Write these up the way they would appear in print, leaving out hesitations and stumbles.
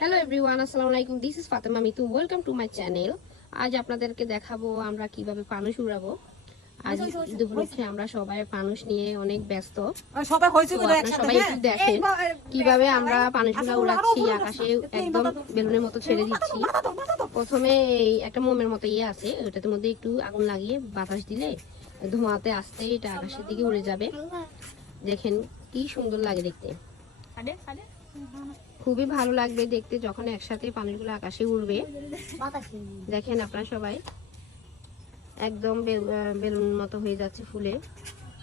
Hello everyone, আসসালামু আলাইকুম। This is Fatema Mitu. Welcome to my channel. আজ আপনাদেরকে দেখাবো আমরা কিভাবে ফানুস উড়াবো। আজ ঈদ উপলক্ষে আমরা সবাই ফানুস নিয়ে অনেক ব্যস্ত। সবাই একটু দেখেন কিভাবে আমরা ফানুসগুলো উড়াচ্ছি, আকাশে একদম বেলুনের মতো ছেড়ে দিচ্ছি। প্রথমে এই একটা মোমের মতো ইয়ে আছে, ওটার মধ্যে একটু আগুন লাগিয়ে বাতাস দিলে ধোঁয়াতে আসতে এটা আকাশের দিকে উড়ে যাবে। দেখেন কি সুন্দর লাগে দেখতে, খুবই ভালো লাগবে দেখতে যখন একসাথে পানিগুলো আকাশে উড়বে। দেখেন আপনারা সবাই একদম বেলুন মতো হয়ে যাচ্ছে, ফুলে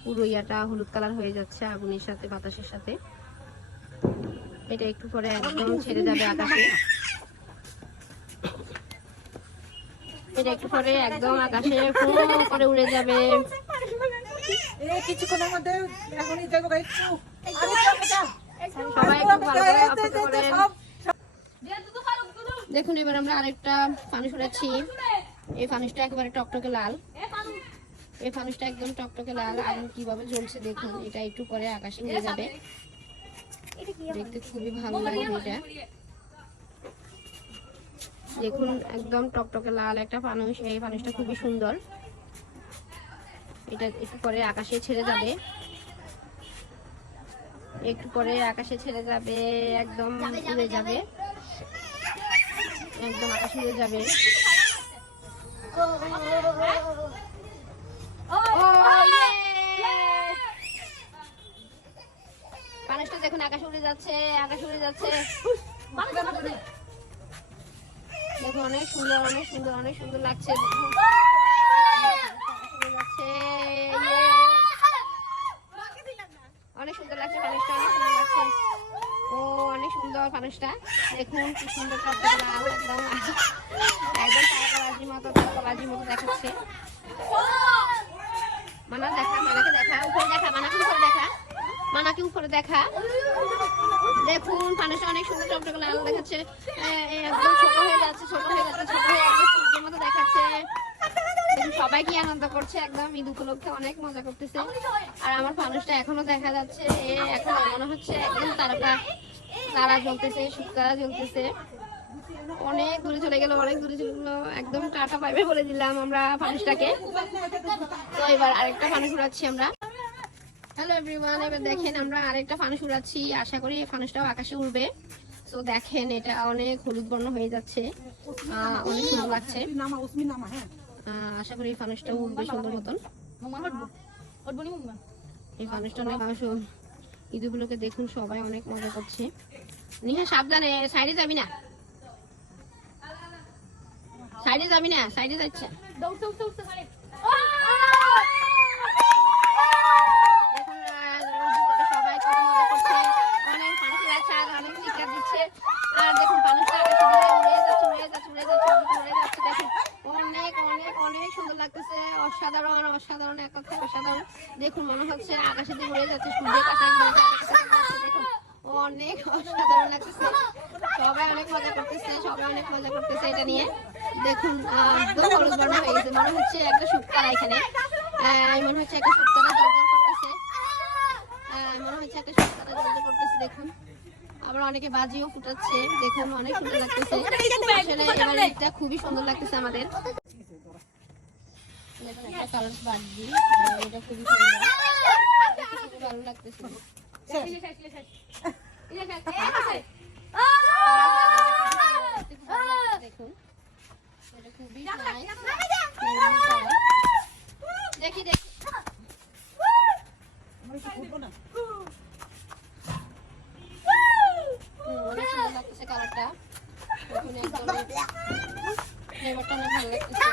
পুরো ইয়াটা হলুদ কালার হয়ে যাচ্ছে আগুনের সাথে বাতাসের সাথে। এটা একটু পরে একদম ছেড়ে যাবে আকাশে। এটা একটু পরে একদম আকাশে ফু করে উড়ে যাবে। কিছুক্ষণের মধ্যে এখনই যাবো একটু সবাই খুব ভালো করে অপেক্ষা করেন। দেখুন এবার আমরা আরেকটা ফানুস উড়াচ্ছি। এই ফানুসটা একেবারে টকটকে লাল। এই ফানুসটা একদম টকটকে লাল, আগুন কিভাবে জ্বলছে দেখুন। এটা একটু পরে আকাশে উড়ে যাবে, দেখতে খুবই ভালো লাগবে। এটা দেখুন একদম টকটকে লাল একটা ফানুস। এই ফানুসটা খুবই সুন্দর। এটা একটু পরে আকাশে ছেড়ে যাবে, একটু পরে আকাশে ছেড়ে যাবে, একদম উড়ে যাবে, একদম আকাশে উড়ে যাবে। ফানুসটা দেখুন আকাশে উড়ে যাচ্ছে, আকাশে উড়ে যাচ্ছে। দেখুন অনেক সুন্দর, অনেক সুন্দর, অনেক সুন্দর লাগছে। অনেক সুন্দর লাগছে ফানুসটা, অনেক সুন্দর লাগছে। ও অনেক সুন্দর ফানুসটা দেখুন কি সুন্দর টকটকে লাল, একদম একদম কলাজির মতো, কলাজির মতো দেখাচ্ছে। মানা দেখা, মানাকে দেখা, উপরে দেখা, মানাকে উপরে দেখা, মানাকে উপরে দেখা। দেখুন ফানুসটা অনেক সুন্দর টকটকে লাল দেখাচ্ছে। একদম ছোট হয়ে যাচ্ছে, ছোট হয়ে যাচ্ছে, ছোট হয়ে একদম সূর্যের মতো দেখাচ্ছে। সবাই কি আনন্দ করছে, একদম ঈদ উপলক্ষে অনেক মজা করতেছে। আর আমার ফানুসটা এখনো দেখা যাচ্ছে, এখন মনে হচ্ছে একদম তারা জ্বলতেছে, শুকতারা জ্বলতেছে। অনেক দূরে চলে গেল, অনেক দূরে চলে গেল, একদম টাটা পাইবে বলে দিলাম আমরা ফানুসটাকে। তো এবার আরেকটা ফানুস উড়াচ্ছি আমরা। হ্যালো এভরিওয়ান, এবার দেখেন আমরা আরেকটা ফানুস উড়াচ্ছি। আশা করি এই ফানুসটাও আকাশে উড়বে। তো দেখেন এটা অনেক হলুদ বর্ণ হয়ে যাচ্ছে, অনেক সুন্দর লাগছে। আশা করি এই ফানুসটা উঠবে সুন্দর মতন। এই ফানুসটা অনেক ঈদ উপলক্ষে দেখুন সবাই অনেক মজা করছে। নিহা সাবধানে, সাইডে যাবি না, সাইডে যাবি না, সাইডে যাচ্ছে। সবাই কত মজা করছে, অনেক ফানুস লাগছে আর অনেক চিৎকার দিচ্ছে। আর দেখুন ফানুসটা আকাশে উড়ে যাচ্ছে, উড়ে যাচ্ছে, উড়ে যাচ্ছে, উড়ে যাচ্ছে। দেখুন অনেক অনেক অনেক সুন্দর লাগতেছে, অসাধারণ অসাধারণ, এক কথায় অসাধারণ। দেখুন মনে হচ্ছে আকাশের দিকে উড়ে যাচ্ছে, সূর্যের কাছে একদম। দেখুন অনেক অসাধারণ লাগতেছে, সবাই অনেক মজা করতেছে, সবাই অনেক মজা করতেছে এটা নিয়ে। দেখুন একদম হলুদ বর্ণ হয়ে গেছে, মনে হচ্ছে একটা শুকতারা, এখানে মনে হচ্ছে একটা শুকতারা জলজল করতেছে, মনে হচ্ছে একটা শুকতারা জলজল করতেছে। দেখুন আবার অনেকে বাজিও ফুটাচ্ছে, দেখুন অনেক সুন্দর লাগতেছে। আসলে এবার এটা খুবই সুন্দর লাগতেছে আমাদের। একটা কালার বাজি, এটা খুবই সুন্দর, ভালো লাগতেছে। দেখুন এটা খুবই দেখি দেখি অনেক সুন্দর লাগতেছে কালারটা। ফ্লেভারটা অনেক ভালো লাগতেছে।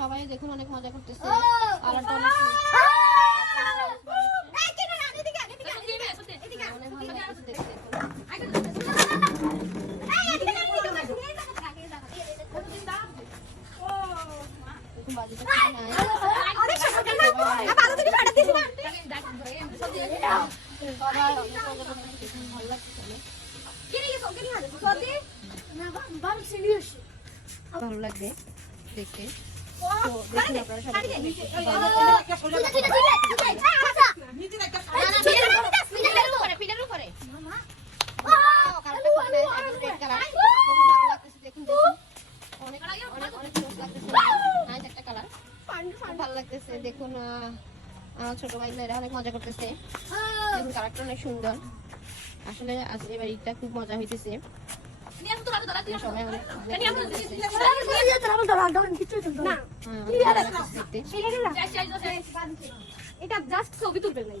সবাই দেখুন অনেক মজা করতেছে, কালারটা অনেক ভালো লাগবে দেখতে। তো দেখুন আপনারা সবাই ভালো লাগতেছে। দেখুন আমার ছোট ভাই মেয়েরা অনেক মজা করতেছে। দেখুন কালারটা অনেক সুন্দর। আসলে আজকে এবার ঈদটা খুব মজা হইতেছে। সবাই অনেক মজা করতেছে। এটা জাস্ট ছবি তুলবে না